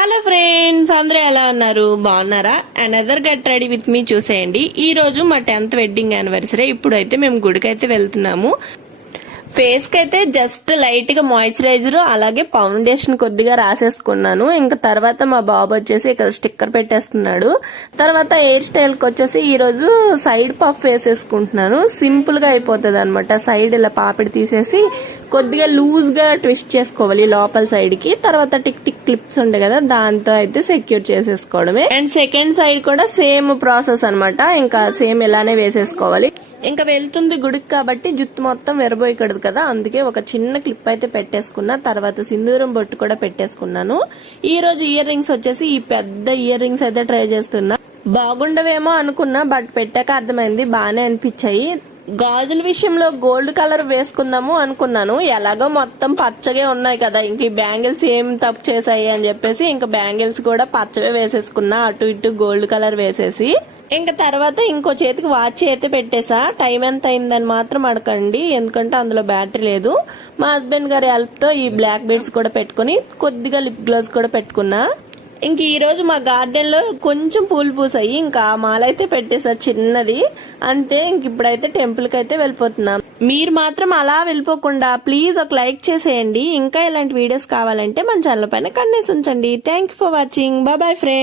Hello friends, అందరూ ఎలా ఉన్నారు? బాగున్నారా? Another get ready with me చూసేయండి. ఈ రోజు మా 10th వెడ్డింగ్ యానివర్సరీ. ఇప్పుడైతే మేము గుడికైతే వెళ్తున్నాము. ఫేస్ కి అయితే జస్ట్ లైట్ గా మాయిశ్చరైజర్ అలాగే ఫౌండేషన్ కొద్దిగా రాసేసుకున్నాను. ఇంకా తర్వాత మా బాబు వచ్చేసి ఇక్కడ స్టిక్కర్ పెట్టేస్తున్నాడు. తర్వాత హెయిర్ స్టైల్ కి వచ్చేసి ఈ రోజు సైడ్ పఫ్ వేసేసుకుంటున్నాను. సింపుల్ గా అయిపోతుంది అనమాట. సైడ్ ఇలా పాపిడి తీసేసి కొద్దిగా లూజ్ గా ట్విస్ట్ చేసుకోవాలి లోపల సైడ్ కి. తర్వాత టిక్ టిక్ క్లిప్స్ ఉంటాయి కదా, దాంతో అయితే సెక్యూర్ చేసేసుకోవడమే. అండ్ సెకండ్ సైడ్ కూడా సేమ్ ప్రాసెస్ అనమాట. ఇంకా సేమ్ ఇలానే వేసేసుకోవాలి. ఇంకా వెళ్తుంది గుడికి కాబట్టి జుట్టు మొత్తం విరబోయకూడదు కదా, అందుకే ఒక చిన్న క్లిప్ అయితే పెట్టేసుకున్నా. తర్వాత సింధూరం బొట్టు కూడా పెట్టేసుకున్నాను. ఈ రోజు ఇయర్ రింగ్స్ వచ్చేసి ఈ పెద్ద ఇయర్ రింగ్స్ అయితే ట్రై చేస్తున్నా. బాగుండవేమో అనుకున్నా, బట్ పెట్టాక అర్థమైంది బానే అనిపించాయి. గాజుల విషయంలో గోల్డ్ కలర్ వేసుకుందాము అనుకున్నాను. ఎలాగో మొత్తం పచ్చగా ఉన్నాయి కదా, ఇంక ఈ బ్యాంగిల్స్ ఏం తప్పు చేసాయి అని చెప్పేసి ఇంకా బ్యాంగిల్స్ కూడా పచ్చవే వేసేసుకున్నా, అటు ఇటు గోల్డ్ కలర్ వేసేసి. ఇంకా తర్వాత ఇంకో చేతికి వాచ్ అయితే పెట్టేసా. టైం ఎంత అయిందని మాత్రం అడగండి, ఎందుకంటే అందులో బ్యాటరీ లేదు. మా హస్బెండ్ గారి హెల్ప్ తో ఈ బ్లాక్ బీడ్స్ కూడా పెట్టుకుని కొద్దిగా లిప్ గ్లోవ్స్ కూడా పెట్టుకున్నా. ఇంక ఈ రోజు మా గార్డెన్ లో కొంచెం పూలు పూసాయి. ఇంకా మాల అయితే పెట్టేసా చిన్నది అంతే. ఇంక ఇప్పుడైతే టెంపుల్ కి అయితే వెళ్ళిపోతున్నాం. మీరు మాత్రం అలా వెళ్ళిపోకుండా ప్లీజ్ ఒక లైక్ చేసేయండి. ఇంకా ఇలాంటి వీడియోస్ కావాలంటే మన ఛానల్ పైన కన్నేసి ఉంచండి. Thank you for watching. Bye friends.